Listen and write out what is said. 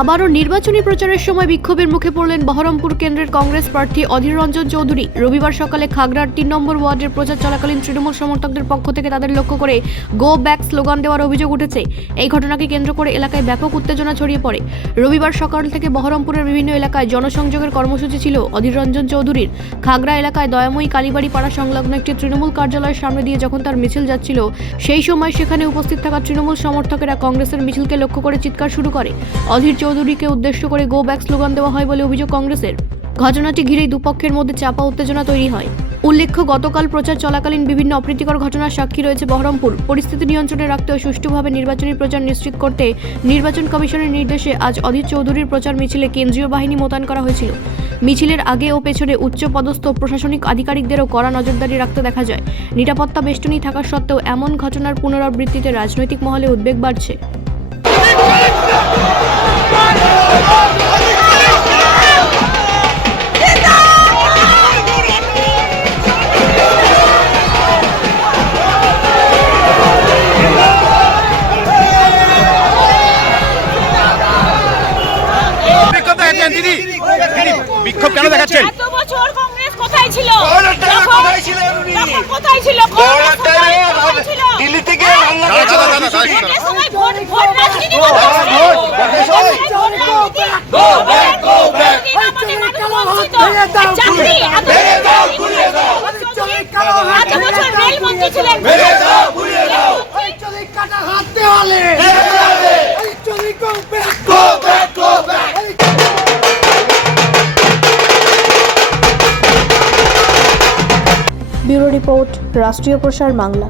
আবারও নির্বাচনী প্রচারের সময় বিক্ষোভের মুখে পড়লেন বহরমপুর কেন্দ্রের কংগ্রেস প্রার্থী অধীর রঞ্জন চৌধুরী। রবিবার সকালে খাগড়ার ৩ নম্বর ওয়ার্ডের প্রচার চলাকালীন তৃণমূল সমর্থকদের পক্ষ থেকে তাদের লক্ষ্য করে গো ব্যাক স্লোগান দেওয়ার অভিযোগ উঠেছে। এই ঘটনাকে কেন্দ্র করে এলাকায় ব্যাপক উত্তেজনা ছড়িয়ে পড়ে। রবিবার সকাল থেকে বহরমপুরের বিভিন্ন এলাকায় জনসংযোগের কর্মসূচি ছিল অধীর রঞ্জন চৌধুরীর। খাগড়া এলাকায় দয়াময়ী কালীবাড়ি পাড়া সংলগ্ন একটি তৃণমূল কার্যালয়ের সামনে দিয়ে যখন তার মিছিল যাচ্ছিল, সেই সময় সেখানে উপস্থিত থাকা তৃণমূল সমর্থকেরা কংগ্রেসের মিছিলকে লক্ষ্য করে চিৎকার শুরু করে। অধীর চৌধুরীকে উদ্দেশ্য করে গো ব্যাক স্লোগান দেওয়া হয় বলে অভিযোগ কংগ্রেসের। ঘটনাটি ঘিরেই দুপক্ষের মধ্যে চাপা উত্তেজনা তৈরি হয়। উল্লেখ্য, গতকাল প্রচার চলাকালীন বিভিন্ন অপ্রীতিকর ঘটনার সাক্ষী রয়েছে বহরমপুর। পরিস্থিতি নিয়ন্ত্রণে রাখতে ও সুষ্ঠুভাবে নির্বাচনী প্রচার নিশ্চিত করতে নির্বাচন কমিশনের নির্দেশে আজ অধীর চৌধুরীর প্রচার মিছিলে কেন্দ্রীয় বাহিনী মোতায়েন করা হয়েছিল। মিছিলের আগে ও পেছনে উচ্চ পদস্থ প্রশাসনিক আধিকারিকদেরও কড়া নজরদারি রাখতে দেখা যায়। নিরাপত্তা বেষ্টনী থাকা সত্ত্বেও এমন ঘটনার পুনরাবৃত্তিতে রাজনৈতিক মহলে উদ্বেগ বাড়ছে। বিক্ষোভ কেন দেখাচ্ছেন? এত বছর কংগ্রেস কোথায় ছিল? কোথায় ছিল? দিল্লি থেকে ব্যুরো রিপোর্ট, রাষ্ট্রীয় প্রসার বাংলা।